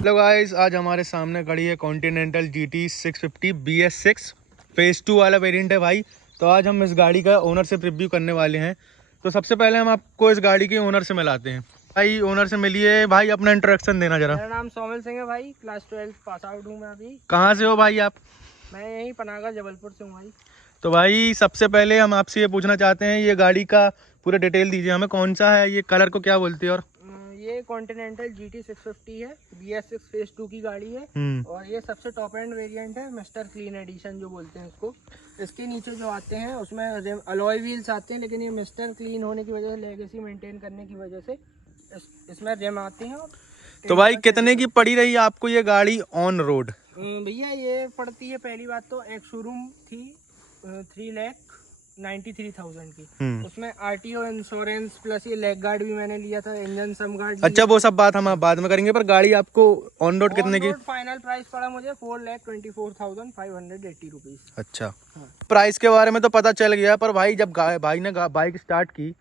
Hello guys, आज हमारे सामने खड़ी है कॉन्टिनेंटल GT 650 BS6 फेज 2 वाला वेरिएंट है भाई। तो आज हम इस गाड़ी का ओनरशिप रिव्यू करने वाले हैं। तो सबसे पहले हम आपको इस गाड़ी के ओनर से मिलाते हैं। भाई ओनर से मिलिए, भाई अपना इंट्रोडक्शन देना जरा। मेरा नाम सोमिल सिंह है भाई, क्लास 12 पास आउट हूँ मैं अभी। कहाँ से हो भाई आप? मैं यहीं पनागर जबलपुर से हूँ भाई। तो भाई सबसे पहले हम आपसे ये पूछना चाहते हैं, ये गाड़ी का पूरा डिटेल दीजिए हमें, कौन सा है ये, कलर को क्या बोलते हैं? और ये कॉन्टिनेंटल GT 650 है, BS6 फेज 2 की गाड़ी है और ये सबसे टॉप एंड वेरिएंट है, मिस्टर क्लीन एडिशन जो बोलते हैं इसको। इसके नीचे जो आते हैं उसमें अलॉय व्हील्स आते हैं, लेकिन ये मिस्टर क्लीन होने की वजह से, लेगेसी मेंटेन करने की वजह से इसमें रिम आते हैं। तो भाई कितने की पड़ी रही आपको ये गाड़ी ऑन रोड? भैया ये पड़ती है, पहली बात तो एक शोरूम थी 3,93,000 की, उसमें RTO इंश्योरेंस प्लस ये लेग गार्ड भी मैंने लिया था, इंजन सम गार्ड। अच्छा, वो सब बात हम बाद में करेंगे, पर गाड़ी आपको ऑन रोड कितने की? फाइनल प्राइस पड़ा मुझे 4,24,580 रुपीज। अच्छा हाँ। प्राइस के बारे में तो पता चल गया, पर भाई जब भाई ने बाइक स्टार्ट की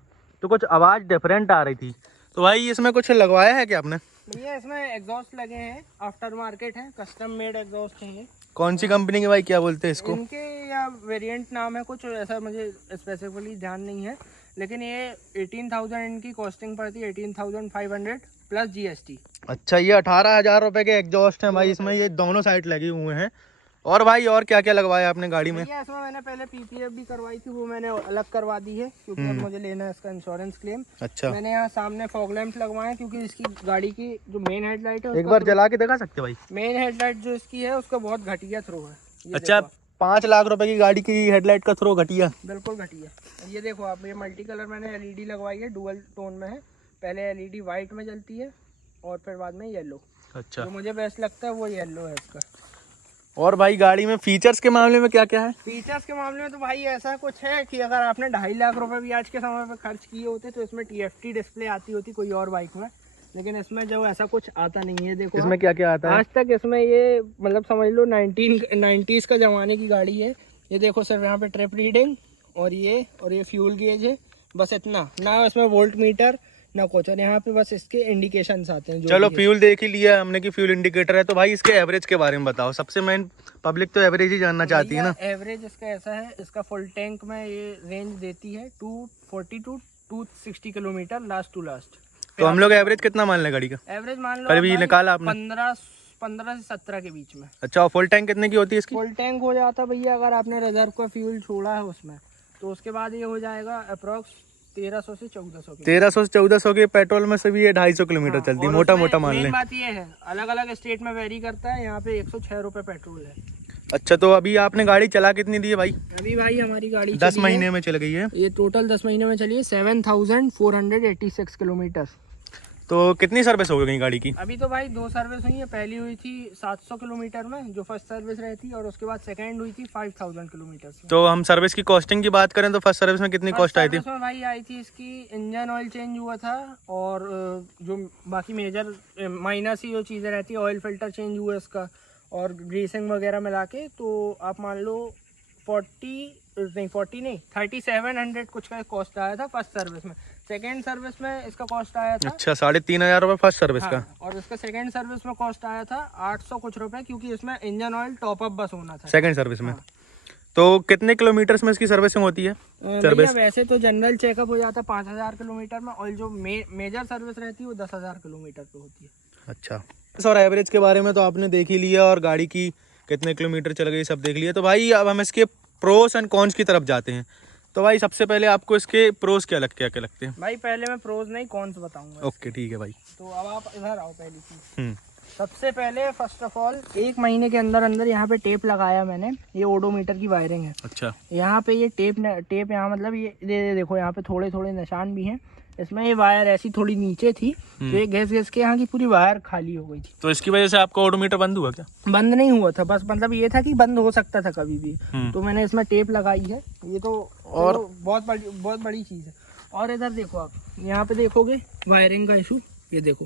तो कुछ आवाज डिफरेंट आ रही थी। तो भाई इसमें कुछ लगवाया है क्या आपने? भैया इसमें एग्जॉस्ट लगे हैं, आफ्टर मार्केट है, कस्टम मेड एग्जॉस्ट हैं। कौन सी कंपनी के भाई, क्या बोलते हैं इसको? इनके या वेरिएंट नाम है कुछ, ऐसा मुझे स्पेसिफिकली ध्यान नहीं है, लेकिन ये 18,000 इनकी कॉस्टिंग पड़ती है, 18,500 प्लस GST। अच्छा, ये 18,000 रुपए के एग्जॉस्ट हैं भाई, इसमें ये दोनों साइड लगे हुए हैं। और भाई और क्या क्या लगवाया आपने गाड़ी में? इसमें मैंने पहले PPF भी करवाई थी, वो मैंने अलग करवा दी है क्योंकि अब मुझे लेना है इसका इंश्योरेंस क्लेम। अच्छा, मैंने यहाँ सामने फॉग लैंप लगवाए क्योंकि इसकी गाड़ी की जो मेन हेडलाइट है, एक बार जला के दिखा सकते हो भाई? मेन हेडलाइट जो इसकी है उसका बहुत घटिया थ्रो है। अच्छा, 5 लाख रुपए की गाड़ी की हेडलाइट का थ्रो घटिया? बिल्कुल घटिया। ये देखो आप, ये मल्टी कलर मैंने LED लगवाई है, डुअल टोन में है। पहले LED व्हाइट में जलती है और फिर बाद में येलो। अच्छा, जो मुझे बेस्ट लगता है वो येलो है इसका। और भाई गाड़ी में फीचर्स के मामले में क्या क्या है? फीचर्स के मामले में तो भाई ऐसा कुछ है कि अगर आपने 2.5 लाख रुपए भी आज के समय पे खर्च किए होते तो इसमें TFT डिस्प्ले आती होती कोई और बाइक में, लेकिन इसमें जो ऐसा कुछ आता नहीं है। देखो इसमें क्या क्या आता है आज तक, इसमें ये मतलब समझ लो 1990s का जमाने की गाड़ी है। ये देखो सिर्फ यहाँ पे ट्रिप रीडिंग और ये फ्यूल गेज है, बस इतना, ना इसमें वोल्ट मीटर ना कुछ, और यहाँ पे बस इसके इंडिकेशंस आते हैं। चलो फ्यूल देख ही लिया हमने कि फ्यूल इंडिकेटर है, तो भाई इसके एवरेज के बारे में बताओ। सबसे मेन पब्लिक तो एवरेज ही जानना चाहती है ना। एवरेज इसका ऐसा है, इसका फुल टैंक में ये रेंज देती है 240 to 260 kilometre last to last. तो हम लोग एवरेज कितना मान लें गाड़ी का? एवरेज मान लो अभी निकाला आपने 15 से 17 के बीच में। अच्छा, और फुल टैंक कितने की होती है इसकी? फुल टैंक हो जाता भैया, अगर आपने रिजर्व का फ्यूल छोड़ा है उसमें, तो उसके बाद ये हो जाएगा अप्रोक्स 1300 से 1400 की। 1300 से 1400 के पेट्रोल में से भी ये 250 किलोमीटर चलती है, मोटा मोटा मान लें। बात ये है, अलग अलग स्टेट में वेरी करता है, यहाँ पे 106 रुपए पेट्रोल है। अच्छा, तो अभी आपने गाड़ी चला कितनी दी है भाई? अभी भाई हमारी गाड़ी 10 महीने में चल गई है। ये टोटल 10 महीने में चली है 7,486 किलोमीटर। तो कितनी सर्विस हो गई गाड़ी की? अभी तो भाई 2 सर्विस हुई है। पहली हुई थी 700 किलोमीटर में, जो फर्स्ट सर्विस रहती, और उसके बाद सेकंड हुई थी 5,000 किलोमीटर। तो हम सर्विस की कॉस्टिंग की बात करें तो फर्स्ट सर्विस में कितनी कॉस्ट आई थी? भाई आई थी इसकी, इंजन ऑयल चेंज हुआ था और जो बाकी मेजर माइनर सी जो चीज़ें रहती है, ऑयल फिल्टर चेंज हुआ इसका और ग्रीसिंग वगैरह मिला के, तो आप मान लो 3,700 कुछ का कॉस्ट आया था फर्स्ट सर्विस में। सेकेंड सर्विस में इसका कॉस्ट आया था, अच्छा, 3,500 रुपए फर्स्ट सर्विस का। और इसका सेकेंड सर्विस में कॉस्ट आया था 800 कुछ रुपए, क्योंकि इसमें इंजन ऑयल टॉप अप बस होना था सेकेंड सर्विस में। तो कितने किलोमीटर में इसकी सर्विसिंग होती है? सर्विस वैसे तो जनरल चेकअप हो जाता है 5,000 किलोमीटर में, और जो मेजर सर्विस रहती है वो 10,000 किलोमीटर पे होती है। अच्छा, और एवरेज के बारे में तो आपने देख ही लिया, और गाड़ी की कितने किलोमीटर चल गई सब देख लिया। तो भाई अब हम इसके प्रोस एंड कॉन्स की तरफ जाते हैं। तो भाई सबसे पहले आपको इसके प्रोस क्या लगते हैं? भाई पहले मैं प्रोस नहीं कॉन्स बताऊंगा। ओके ठीक है भाई। तो अब आप इधर आओ। पहली चीज, सबसे पहले फर्स्ट ऑफ ऑल 1 महीने के अंदर यहाँ पे टेप लगाया मैंने, ये ओडोमीटर की वायरिंग है। अच्छा, यहाँ पे ये टेप यहाँ मतलब ये देखो, यहाँ पे थोड़े थोड़े निशान भी हैं। इसमें ये वायर ऐसी थोड़ी नीचे थी, तो ये घिस के यहाँ की पूरी वायर खाली हो गई थी। तो इसकी वजह से आपका ओडोमीटर बंद हुआ क्या? बंद नहीं हुआ था, बस मतलब ये था कि बंद हो सकता था कभी भी। तो मैंने इसमें टेप लगाई है, ये तो और बहुत बड़ी चीज है। और इधर देखो आप, यहाँ पे देखोगे वायरिंग का इशू, ये देखो,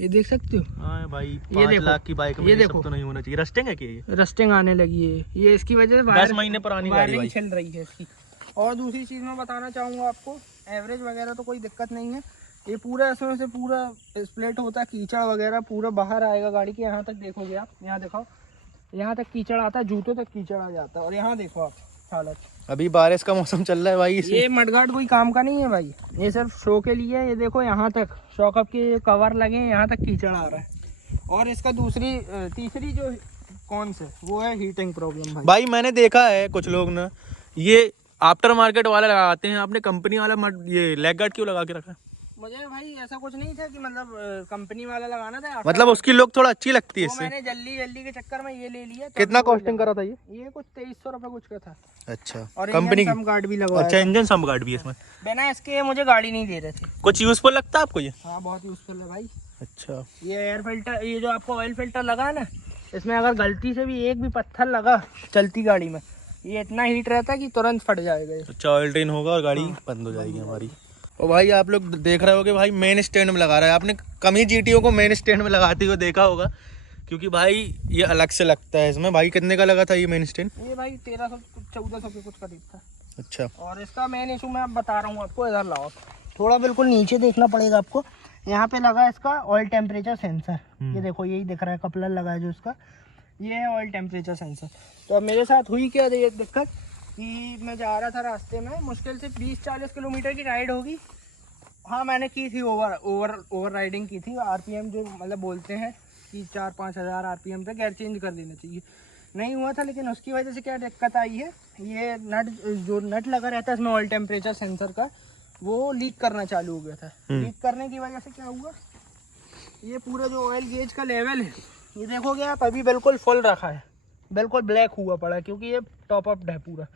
ये देख सकते हो। हाँ भाई, 5 लाख की बाइक में ये देखो, तो नहीं होना चाहिए। रस्टिंग है क्या? ये रस्टिंग आने लगी है, ये इसकी वजह से 10 महीने पुरानी गाड़ी चल रही है इसकी। और दूसरी चीज मैं बताना चाहूंगा आपको, एवरेज वगैरह तो कोई दिक्कत नहीं है, ये पूरा इसमें से पूरा स्प्लिट होता है, कीचड़ वगैरह पूरा बाहर आएगा गाड़ी के। यहाँ तक देखोगे आप, यहाँ दिखाओ, यहाँ तक कीचड़ आता है, जूतों तक कीचड़ आ जाता है। और यहाँ देखो आप हालत, अभी बारिश का मौसम चल रहा है भाई, ये मडगार्ड कोई काम का नहीं है भाई, ये सिर्फ शो के लिए है। ये देखो यहाँ तक शॉकअप के कवर लगे हैं, यहाँ तक कीचड़ आ रहा है। और इसका तीसरी जो कौन से वो है हीटिंग प्रॉब्लम भाई मैंने देखा है कुछ लोग ना ये आफ्टर मार्केट वाला लगाते हैं, आपने कंपनी वाला ये लेग गार्ड क्यों लगा के रखा है? मुझे भाई ऐसा कुछ नहीं था कि मतलब कंपनी वाला लगाना था, मतलब उसकी लुक थोड़ा अच्छी लगती है तो इससे। मैंने जल्दी के चक्कर में ये ले लिया। कितना कॉस्टिंग करा था ये कुछ 2300 रुपए कुछ का था। अच्छा, और कंपनी सम गार्ड भी लगवाया। अच्छा, इंजन सम गार्ड भी है इसमें। बिना इसके मुझे गाड़ी नहीं दे रहे थे। कुछ यूजफुल लगता है आपको ये? हाँ बहुत यूजफुल है भाई। अच्छा, ये एयर फिल्टर, ये जो आपको ऑयल फिल्टर लगा है ना, इसमें अगर गलती से भी एक भी पत्थर लगा चलती गाड़ी में, ये इतना हीट रहता है कि तुरंत फट जाएगा। अच्छा, ऑयल ड्रेन होगा और गाड़ी बंद हो जाएगी हमारी। और भाई आप लोग देख रहे होगे भाई मेन स्टैंड में लगा रहा है, आपने कम ही जीटीओ को मेन स्टैंड में लगाते हुए देखा होगा, क्योंकि भाई ये अलग से लगता है इसमें। भाई कितने का लगा था ये मेन स्टैंड? ये भाई 1300-1400 के कुछ करीब था। अच्छा, और इसका मेन इशू मैं अब बता रहा हूँ आपको, इधर लाओ, थोड़ा बिल्कुल नीचे देखना पड़ेगा आपको। यहाँ पे लगा है इसका ऑयल टेम्परेचर सेंसर, ये देखो यही दिख रहा है, कपलर लगा है जो इसका, ये है ऑयल टेम्परेचर सेंसर। तो अब मेरे साथ हुई क्या ये दिक्कत कि मैं जा रहा था रास्ते में, मुश्किल से 20-40 किलोमीटर की राइड होगी। हाँ मैंने की थी ओवर राइडिंग की थी। आरपीएम जो मतलब बोलते हैं कि 4-5 हज़ार आरपीएम पे गेयर चेंज कर देना चाहिए, नहीं हुआ था। लेकिन उसकी वजह से क्या दिक्कत आई है, ये जो नट लगा रहता है इसमें ऑयल टेम्परेचर सेंसर का, वो लीक करना चालू हो गया था। लीक करने की वजह से क्या हुआ, ये पूरा जो ऑयल गेज का लेवल है, ये देखोगे आप अभी बिल्कुल फुल रखा है, बिल्कुल ब्लैक हुआ पड़ा है, क्योंकि ये टॉप अप है पूरा।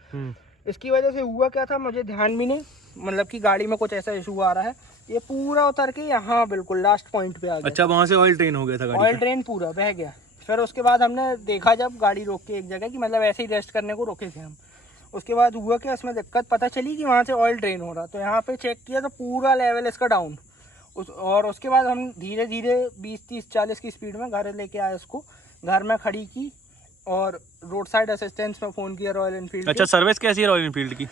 इसकी वजह से हुआ क्या था मुझे ध्यान भी नहीं, मतलब कि गाड़ी में कुछ ऐसा इशू आ रहा है, ये पूरा उतर के यहाँ बिल्कुल लास्ट पॉइंट पे आ गया। अच्छा, वहाँ से ऑयल ड्रेन हो गया था गाड़ी? ऑयल ड्रेन पूरा बह गया। फिर उसके बाद हमने देखा जब गाड़ी रोक के एक जगह, कि मतलब ऐसे ही रेस्ट करने को रोके थे हम, उसके बाद हुआ क्या, इसमें दिक्कत पता चली कि वहाँ से ऑयल ड्रेन हो रहा। तो यहाँ पे चेक किया तो पूरा लेवल इसका डाउन। और उसके बाद हम धीरे धीरे 20-30-40 की स्पीड में घर लेके आए, इसको घर में खड़ी की और रोड साइड असिस्टेंस में फ़ोन किया रॉयल एनफील्ड। अच्छा, सर्विस कैसी है रॉयल एनफील्ड की?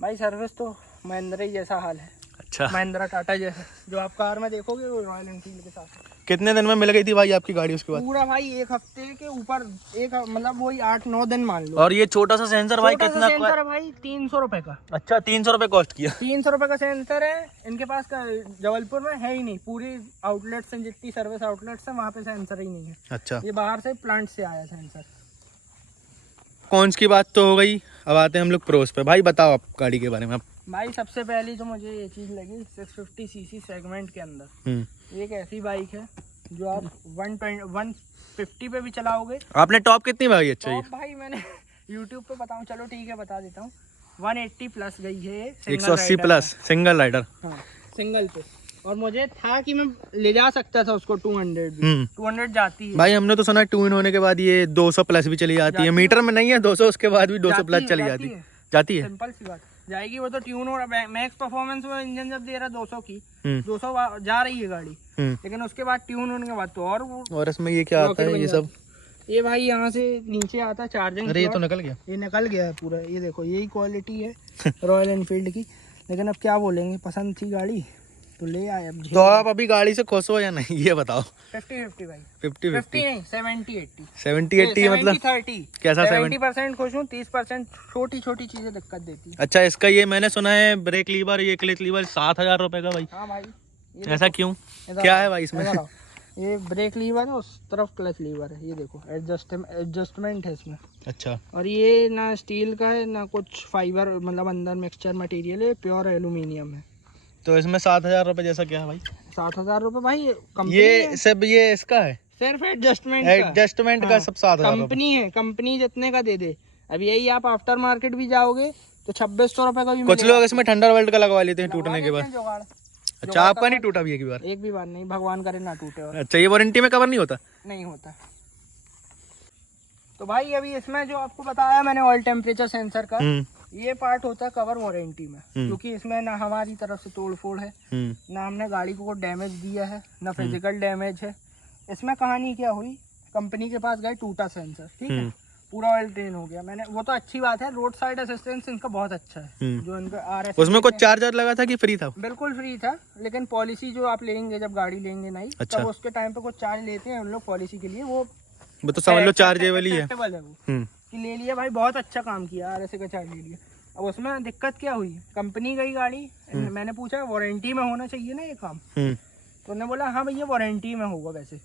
भाई सर्विस तो महिंद्रा ही जैसा हाल है। अच्छा, महिंद्रा टाटा जैसा जो आप कार में देखोगे वो रॉयल एनफील्ड के साथ। कितने दिन में मिल गई थी भाई आपकी गाड़ी उसके बाद? पूरा भाई एक हफ्ते के ऊपर, एक मतलब वही 8-9 दिन मान लो। और ये छोटा सा सेंसर भाई कितना? सेंसर है भाई 300 रुपए का। अच्छा, 300 रुपए कॉस्ट किया? 300 रुपए का सेंसर है इनके पास का, जबलपुर में है ही नहीं। पूरी आउटलेट्स हैं, जितनी सर्विस आउटलेट्स हैं वहाँ पे सेंसर ही नहीं है। अच्छा, ये बाहर से प्लांट से आया सेंसर। कौन की बात तो हो गई, अब आते हैं हम लोग प्रोस पे। भाई बताओ आप गाड़ी के बारे में। आप भाई सबसे पहली तो मुझे ये चीज़ लगी 650 सीसी सेगमेंट के अंदर एक ऐसी बाइक है जो आप 150 पे भी चलाओगे। आपने टॉप कितनी भाई? अच्छा, टॉप भाई मैंने यूट्यूब पे बताऊं, चलो ठीक है बता देता हूँ, 180 प्लस गई है, 180 प्लस सिंगल राइडर। हाँ सिंगल पे। और मुझे था कि मैं ले जा सकता था उसको 200 भी, 200 जाती है भाई। हमने तो सुना टू इन होने के बाद ये 200 प्लस भी चली जाती है। मीटर में नहीं है 200, उसके बाद भी 200 प्लस चली जाती है। सिंपल सी बात जाएगी वो तो। ट्यून और मैक्स परफॉर्मेंस में इंजन जब दे रहा है 200 की, 200 जा रही है गाड़ी, लेकिन उसके बाद ट्यून होने के बाद तो और इसमें ये क्या आता है ये सब? ये भाई यहाँ से नीचे आता है चार्जिंग। अरे ये तो निकल गया, ये निकल गया है पूरा। ये देखो यही क्वालिटी है रॉयल एनफील्ड की। लेकिन अब क्या बोलेंगे, पसंद थी गाड़ी तो ले आए। अब तो आप अभी गाड़ी से खुश हो या नहीं ये बताओ? 50-50 भाई। 50-50 नहीं 70-80 70-80 मतलब 70-30 कैसा? 70% खुश हूँ, 30% छोटी छोटी चीजें दिक्कत देती है। अच्छा, इसका ये मैंने सुना है ब्रेक लीवर, ये क्लच लीवर 7,000 रुपए का भाई। हाँ भाई, ऐसा क्यों, क्या है भाई इसमें? ये ब्रेक लीवर है, उस तरफ क्लच लीवर है। ये देखो एडजस्टमेंट है इसमें। अच्छा, और ये ना स्टील का है ना कुछ फाइबर, मतलब अंदर मिक्सचर मटेरियल है, प्योर एल्यूमिनियम है। तो इसमें 7,000 रुपए जैसा क्या है भाई? 7,000 रुपए भाई। ये सब ये इसका है सिर्फ एडजस्टमेंट का सब 7,000 कंपनी है, कंपनी जितने का दे दे। अब यही आप आफ्टर मार्केट भी जाओगे तो 2600 रुपए का भी कुछ लोग इसमें थंडर वर्ल्ड का लगवा लेते हैं टूटने के बाद। जुगाड़। अच्छा, आपका नहीं टूटा भी एक भी बार नहीं, भगवान करे ना टूटे। और अच्छा, ये वारंटी में कवर नहीं होता? नहीं होता। तो भाई अभी इसमें जो आपको बताया मैंने ऑयल टेम्परेचर सेंसर का, ये पार्ट होता है कवर वारंटी में, क्योंकि इसमें ना हमारी तरफ से तोड़ फोड़ है, ना हमने गाड़ी को डैमेज दिया है, ना फिजिकल डैमेज है। इसमें कहानी क्या हुई, कंपनी के पास गए, टूटा सेंसर, ठीक है, पूरा ऑयल ड्रेन हो गया। मैंने वो तो अच्छी बात है, रोड साइड असिस्टेंस इनका बहुत अच्छा है। जो इनका RS उसमें कुछ चार्जर लगा था कि फ्री था? बिल्कुल फ्री था, लेकिन पॉलिसी जो आप लेंगे जब गाड़ी लेंगे नई, तब उसके टाइम पे कुछ चार्ज लेते हैं उन लोग पॉलिसी के लिए। वो तो समझ लो चार्जेबल ही है वो कि ले लिया भाई, बहुत अच्छा काम किया, RS का चार्ज ले लिया। अब उसमें दिक्कत क्या हुई, कंपनी गई गाड़ी, मैंने पूछा वारंटी में होना चाहिए ना ये काम, तो उन्होंने बोला हाँ भैया वारंटी में होगा वैसे।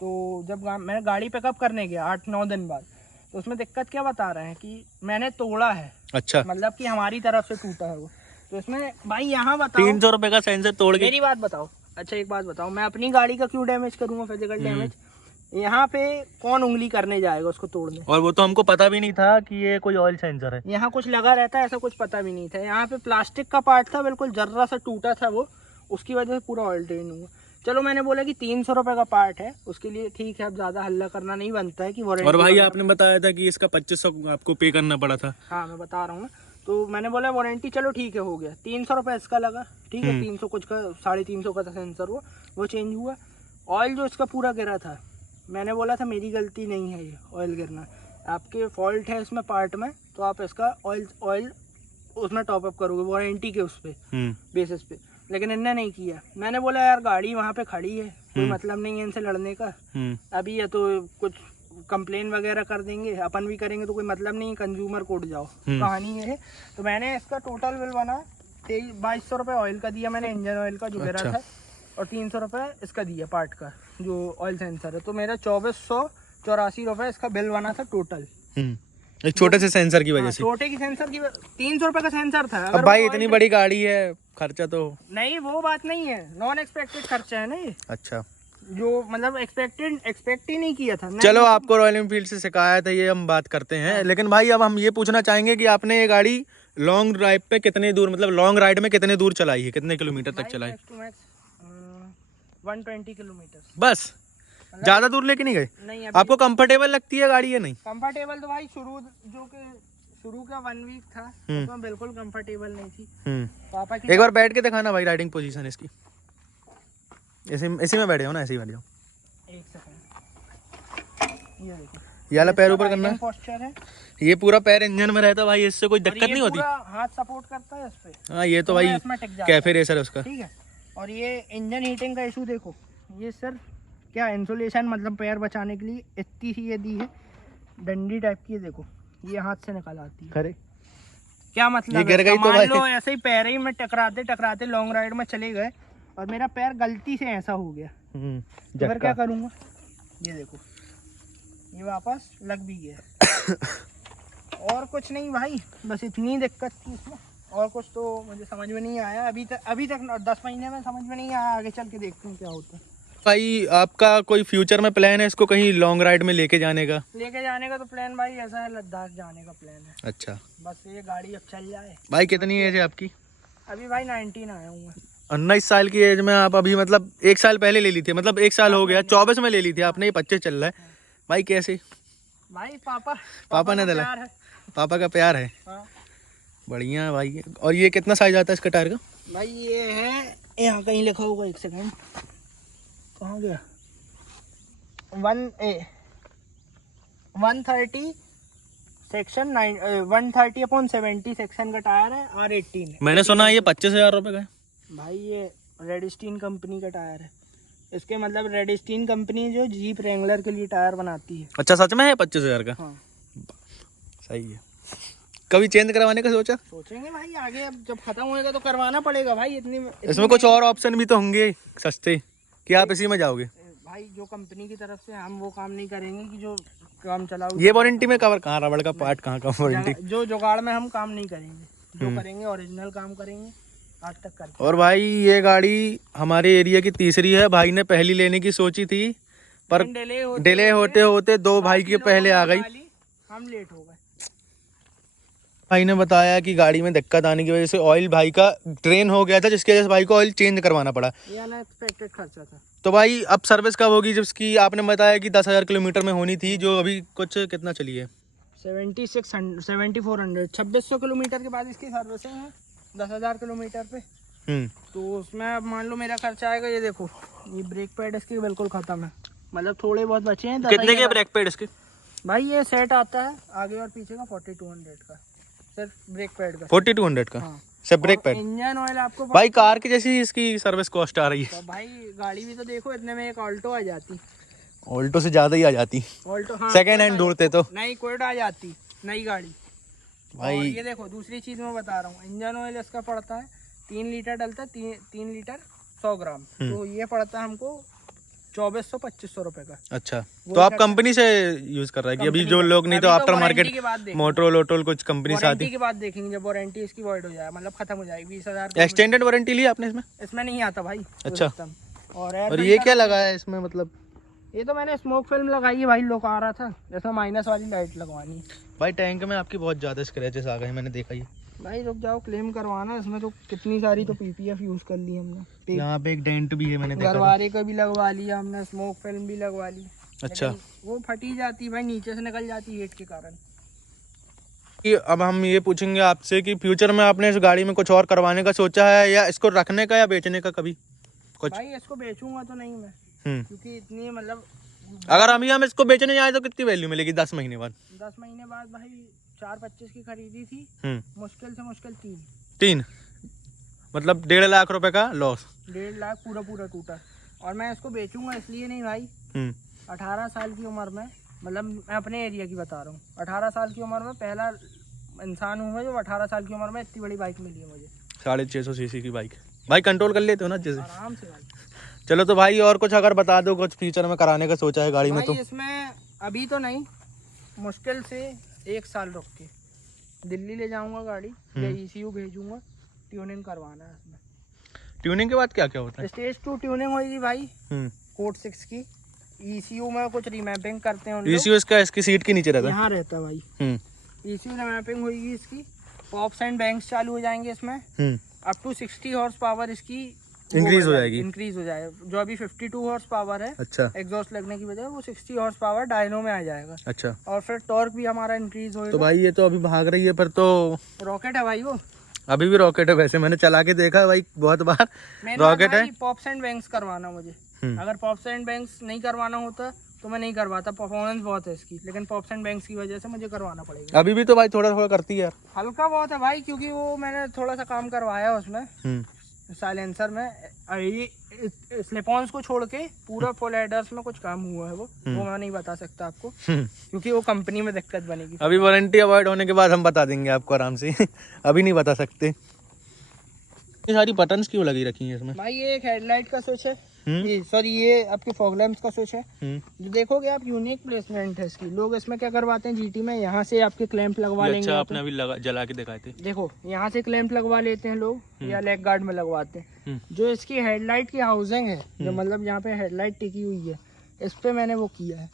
तो जब मैं गाड़ी पिकअप करने गया 8-9 दिन बाद, तो उसमें दिक्कत क्या बता रहे हैं कि मैंने तोड़ा है। अच्छा, मतलब कि हमारी तरफ से टूटा है वो। तो इसमें भाई यहाँ बताओ 300 रुपए का सेंसर तोड़ के। मेरी बात बताओ, अच्छा एक बात बताओ, मैं अपनी गाड़ी का क्यों डैमेज करूँगा, फिजिकल डैमेज? यहाँ पे कौन उंगली करने जाएगा उसको तोड़ने? और वो तो हमको पता भी नहीं था कि ये कोई ऑयल सेंसर है। यहाँ कुछ लगा रहता है, ऐसा कुछ पता भी नहीं था। यहाँ पे प्लास्टिक का पार्ट था, बिल्कुल जर्रा सा टूटा था वो, उसकी वजह से पूरा ऑयल ड्रेन हुआ। चलो मैंने बोला कि 300 रुपए का पार्ट है, उसके लिए ठीक है, अब ज्यादा हल्ला करना नहीं बनता है कि वारंटी। और भाई आपने बताया था कि इसका 2500 आपको पे करना पड़ा था। हाँ मैं बता रहा हूँ ना, तो मैंने बोला वारंटी चलो ठीक है हो गया, 300 रुपये इसका लगा, ठीक है 300 कुछ का, 350 का था सेंसर, वो चेंज हुआ। ऑयल जो इसका पूरा गिरा था, मैंने बोला था मेरी गलती नहीं है ये ऑयल गिरना, आपके फॉल्ट है इसमें पार्ट में, तो आप इसका ऑयल उसमें टॉपअप करोगे वारंटी के उस पे बेसिस पे, लेकिन इनने नहीं किया। मैंने बोला यार गाड़ी वहाँ पे खड़ी है, कोई मतलब नहीं है इनसे लड़ने का, अभी या तो कुछ कंप्लेन वगैरह कर देंगे, अपन भी करेंगे, तो कोई मतलब नहीं है, कंज्यूमर कोर्ट जाओ, कहानी ये है। तो मैंने इसका टोटल बिल बना 2200 रुपये ऑयल का दिया मैंने, इंजन ऑयल का जो गिरा था, और 300 रुपये इसका दिया पार्ट का जो ऑयल सेंसर है, तो मेरा 2484 रुपये इसका बिल बना था टोटल। एक छोटे से सेंसर की वजह से। छोटे की सेंसर की 300 रुपये का सेंसर था। अब भाई इतनी बड़ी गाड़ी है, खर्चा तो नहीं, वो बात नहीं है, नॉन एक्सपेक्टेड खर्चा है ना ये। अच्छा, जो मतलब एक्सपेक्ट ही नहीं किया था। चलो आपको रॉयल एनफील्ड से शिकायत है, ये हम बात करते हैं। लेकिन भाई अब हम ये पूछना चाहेंगे कि आपने ये गाड़ी लॉन्ग ड्राइव पे कितने दूर, मतलब लॉन्ग राइड में कितने दूर चलाई है, कितने किलोमीटर तक चलाई? 120 किलोमीटर बस, ज्यादा दूर लेके नहीं गए? नहीं। आपको कंफर्टेबल लगती है गाड़ी या नहीं? कंफर्टेबल तो भाई शुरू का 1 वीक था, तो बिल्कुल कंफर्टेबल नहीं थी। पापा की एक बार बैठ के दिखाना भाई राइडिंग पोजीशन इसकी। इसी में बैठे हो ना, ऐसे ही बैठ जाओ। एक सेकंड, ये देखो, ये वाला पैर ऊपर करना, पोस्चर है, ये पूरा पैर इंजन में रहता है भाई, इससे कोई दिक्कत नहीं होती। हाथ सपोर्ट करता है इस पे। हाँ ये तो भाई कैफे रेसर है उसका, ठीक है। और ये इंजन हीटिंग का इशू देखो, ये सर क्या इंसुलेशन, मतलब पैर बचाने के लिए इतनी सी ये दी है, डंडी टाइप की, देखो ये हाथ से निकल आती है। अरे क्या मतलब ये गिर गई तो मान लो ऐसे ही पैर ही में टकराते लॉन्ग राइड में चले गए और मेरा पैर गलती से ऐसा हो गया, तो फिर क्या करूँगा? ये देखो ये वापस लग भी गया। और कुछ नहीं भाई, बस इतनी दिक्कत थी इसमें, और कुछ तो मुझे समझ में नहीं आया अभी तक 10 महीने में समझ में नहीं आया, आगे चल के देखते हैं क्या होता है। भाई आपका कोई फ्यूचर में प्लान है इसको कहीं लॉन्ग राइड में लेके जाने का? तो प्लान भाई ऐसा है, लद्दाख जाने का प्लान है। अच्छा, बस ये गाड़ी अब चल जाए। भाई कितनी एज है आपकी? अभी भाई 19 आया हूँ मैं। 19 साल की एज में आप अभी, मतलब 1 साल पहले ले ली थी, मतलब 1 साल हो गया, 24 में ले ली थी आपने, ये 25 चल रहा है भाई, कैसे? भाई पापा ने दिला, पापा का प्यार है। हाँ। बढ़िया भाई। और ये कितना साइज आता है इसका टायर का? भाई ये है, यहाँ कहीं लिखा होगा, एक सेकंड, कहाँ गया? 130 सेक्शन 130/70 सेक्शन का टायर है, R18 है। मैंने सुना है ये 25,000 रुपए का है। भाई ये रेडस्टीन कंपनी का टायर है, इसके मतलब रेडस्टीन कंपनी जो जीप रेंगलर के लिए टायर बनाती है। अच्छा, सच में है 25,000 का? हाँ। सही है। कभी चेंज करवाने का सोचेंगे भाई आगे, अब जब खत्म होएगा तो करवाना पड़ेगा भाई। इतनी इसमें कुछ और ऑप्शन भी तो होंगे सस्ते, कि आप इसी में जाओगे? भाई जो कंपनी की तरफ से, हम वो काम नहीं करेंगे कि जो काम चलाओ। ये वारंटी में कवर कहाँ, रबड़ का पार्ट कहाँ का वारंटी? जो जुगाड़ में हम काम नहीं करेंगे, जो करेंगे ओरिजिनल काम करेंगे, आज तक करते। और भाई ये गाड़ी हमारे एरिया की तीसरी है, भाई ने पहली लेने की सोची थी, पर डिले होते होते 2 भाई के पहले आ गई, हम लेट हो गए। भाई ने बताया कि गाड़ी में दिक्कत आने की वजह से ऑयल भाई का ड्रेन हो गया था, जिसकी वजह से भाई को ऑयल चेंज करवाना पड़ा। ये अनएक्सपेक्टेड खर्चा था। तो भाई अब सर्विस कब होगी, जिसकी आपने बताया कि 10,000 किलोमीटर में होनी थी, जो अभी कुछ कितना चली है? 2600 किलोमीटर के बाद इसकी सर्विसिंग है 10,000 किलोमीटर पे। तो उसमें अब मान लो मेरा खर्चा आएगा, ये देखो ये ब्रेक पैड इसके बिल्कुल खत्म है, मतलब थोड़े बहुत बचे हैं। कितने के ब्रेक पैड इसके? भाई ये सेट आता है आगे और पीछे का 4200 का, सिर्फ ब्रेक पैड का 4200 का हाँ। सब ब्रेक पैड। इंजन ऑयल आपको भाई कार की जैसी इसकी सर्विस कॉस्ट आ रही है। तो भाई गाड़ी भी तो देखो, इतने में एक ऑल्टो आ जाती, ऑल्टो से ज्यादा ही आ जाती, ऑल्टो हाँ, सेकेंड हैंड ढूंढते तो। नई क्विड आ जाती, नई गाड़ी भाई। और ये देखो दूसरी चीज मैं बता रहा हूँ, इंजन ऑयल इसका पड़ता है 3 लीटर डलता है, 3 लीटर 100 ग्राम, तो ये पड़ता है हमको 2400-2500 रुपए का। अच्छा, तो आप कंपनी से यूज कर रहा है कि अभी जो लोग नहीं तो आफ्टर मार्केट मोटरोल वोटोल कुछ कंपनी से आती के बाद देखेंगे, जब वारंटी इसकी वॉइड हो जाए, मतलब खत्म हो जाएगी 20,000 एक्सटेंडेड वारंटी ली आपने इसमें? इसमें नहीं आता भाई। अच्छा, और ये क्या लगा है इसमें? मतलब ये तो मैंने स्मोक फिल्म लगाई है भाई, लोग आ रहा था, इसमें माइनस वाली लाइट लगवानी है। भाई टैंक में आपकी बहुत ज्यादा स्क्रैचेस आ गए, मैंने देखा ये। भाई रुक जाओ, क्लेम करवाना, इसमें तो कितनी सारी तो पीपीएफ यूज कर ली हमने। यहाँ पे एक डेंट भी है, मैंने देखा। गरवारे का भी लगवा लिया हमने, स्मोक फिल्म भी लगवा ली। अच्छा, वो फटी जाती भाई, नीचे से निकल जाती हीट के कारण। अब हम ये पूछेंगे आपसे कि फ्यूचर में आपने इस गाड़ी में कुछ और करवाने का सोचा है, या इसको रखने का या बेचने का कभी कुछ? भाई इसको बेचूंगा तो नहीं मैं, क्योंकि इतनी मतलब अगर हम इसको बेचने जाए तो कितनी वैल्यू मिलेगी 10 महीने बाद? 10 महीने बाद भाई 425 की खरीदी थी, मुश्किल से मुश्किल 3 मतलब 1.5 लाख रुपए का लॉस। 1.5 लाख पूरा टूटा। और मैं इसको बेचूंगा इसलिए नहीं भाई, 18 साल की उम्र में, मतलब मैं अपने एरिया की बता रहा हूँ, 18 साल की उम्र में पहला इंसान हूँ मैं जो 18 साल की उम्र में इतनी बड़ी बाइक मिली है मुझे। 650 सीसी की बाइक। भाई कंट्रोल कर लेते हो ना जैसे? आराम से भाई। चलो तो भाई और कुछ अगर बता दो, कुछ फ्यूचर में कराने का सोचा है गाड़ी में तो? इसमें अभी तो नहीं, मुश्किल से 1 साल रुक के दिल्ली ले जाऊंगा गाड़ी, या ECU भेजूंगा, ट्यूनिंग करवाना है इसमें। ट्यूनिंग के बाद क्या क्या होता है? स्टेज 2 ट्यूनिंग होगी भाई, कोड 6 की। ECU में कुछ रीमैपिंग करते हैं। ECU इसका इसकी सीट के नीचे रहता है? यहाँ रहता है भाई। ECU रीमैपिंग होगी इसकी, पॉप्स एंड बैंक्स चालू हो जाएंगे इसमें, अप टू 60 हॉर्स पावर इसकी इंक्रीज हो जाएगा। जो अभी 52 हॉर्स पावर है, अच्छा, एग्जॉस्ट लगने की वजह, वो 60 हॉर्स पावर डायनो में आ जाएगा। अच्छा, और फिर टॉर्क भी हमारा इंक्रीज होगा। तो भाई ये तो अभी भाग रही है, पर तो रॉकेट है भाई, वो अभी भी रॉकेट है। वैसे मैंने चला के देखा भाई बहुत बार, रॉकेट है। पॉप्स एंड बैंक्स करवाना मुझे, अगर पॉप्स एंड बैंक्स नहीं करवाना होता तो मैं नहीं करवाता, परफॉर्मेंस बहुत है इसकी, लेकिन पॉप्स एंड बैंक्स की वजह से मुझे करवाना पड़ेगा। अभी भी तो भाई थोड़ा थोड़ा करती है यार, हल्का बहुत है भाई, क्योंकि वो मैंने थोड़ा सा काम करवाया उसमें, साइलेंसर में। स्लिप-ऑन्स को छोड़ के पूरा फुल हेडर्स में कुछ काम हुआ है, वो मैं नहीं बता सकता आपको, क्योंकि वो कंपनी में दिक्कत बनेगी। अभी वारंटी अवॉइड होने के बाद हम बता देंगे आपको आराम से अभी नहीं बता सकते। ये सारी बटन्स क्यों लगी रखी हैं इसमें? भाई ये एक हेडलाइट का स्विच है, सॉरी ये आपके फॉग लैंप्स का स्विच है। जो देखोगे आप, यूनिक प्लेसमेंट है इसकी। लोग इसमें क्या करवाते हैं जीटी में, यहाँ से आपके क्लैंप लगवा लेंगे। अच्छा, आपने अभी जला के दिखाए थे, देखो यहाँ से क्लैंप लगवा लेते हैं लोग, या लेग गार्ड में लगवाते हैं। जो इसकी हेडलाइट की हाउसिंग है, जो मतलब यहाँ पे हेडलाइट टिकी हुई है, इस पे मैंने वो किया है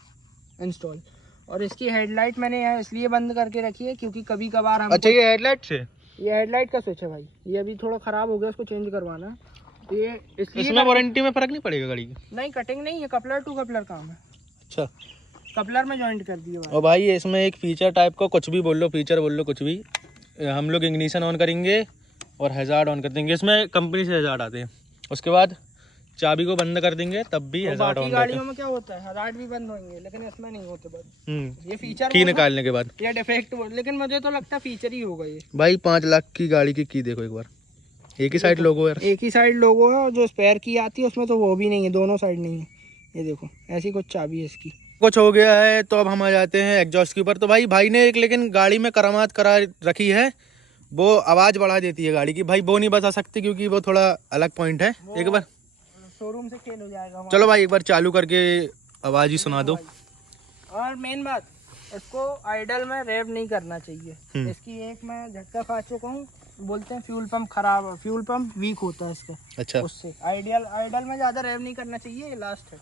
इंस्टॉल। और इसकी हेडलाइट मैंने यहाँ इसलिए बंद करके रखी है क्योंकि कभी कभार हम। अच्छा, ये हेडलाइट से? ये हेडलाइट का स्विच है भाई, ये अभी थोड़ा खराब हो गया, उसको चेंज करवाना। तो ये इसलिए इसमें वारंटी में फर्क नहीं पड़ेगा गाड़ी की? नहीं, कटिंग नहीं है, कपलर टू कपलर काम है। अच्छा, कपलर में जॉइंट कर दिया भाई। और भाई इसमें एक फीचर टाइप का कुछ भी बोल लो, फीचर बोल लो कुछ भी, हम लोग इग्निशन ऑन करेंगे और हैजार्ड ऑन कर देंगे, इसमें कंपनी से हैजार्ड आते हैं, उसके बाद चाबी को बंद कर देंगे तब भी हैजार्ड ऑन। गाड़ियों में क्या होता है, हैजार्ड भी बंद होंगे, लेकिन इसमें नहीं होते बंद। ये फीचर की निकालने के बाद या डिफेक्ट, लेकिन मुझे तो लगता है फीचर ही होगा ये। भाई 5 लाख की गाड़ी की देखो एक बार, एक ही साइड लोगो है, एक ही साइड लोगो है, और जो स्पेयर की आती है उसमें तो वो भी नहीं है, दोनों साइड नहीं है। ये देखो ऐसी कुछ चाबी है इसकी। कुछ हो गया है, तो अब हम आ जाते हैं एग्जॉस्ट के ऊपर। तो भाई ने एक लेकिन गाड़ी में करामात करा रखी है, वो आवाज बढ़ा देती है गाड़ी की। भाई वो नहीं बता सकती क्योंकि वो थोड़ा अलग पॉइंट है, एक बार शोरूम से खेल हो जाएगा। चलो भाई एक बार चालू करके आवाज ही सुना दो। और मेन बात, इसको आइडल में रेव नहीं करना चाहिए। इसकी एक मैं झटका खा चुका हूँ, बोलते हैं फ्यूल पंप खराब, फ्यूल पंप वीक होता है इसका। अच्छा, उससे आइडल में ज्यादा रेव नहीं करना चाहिए, ये लास्ट है।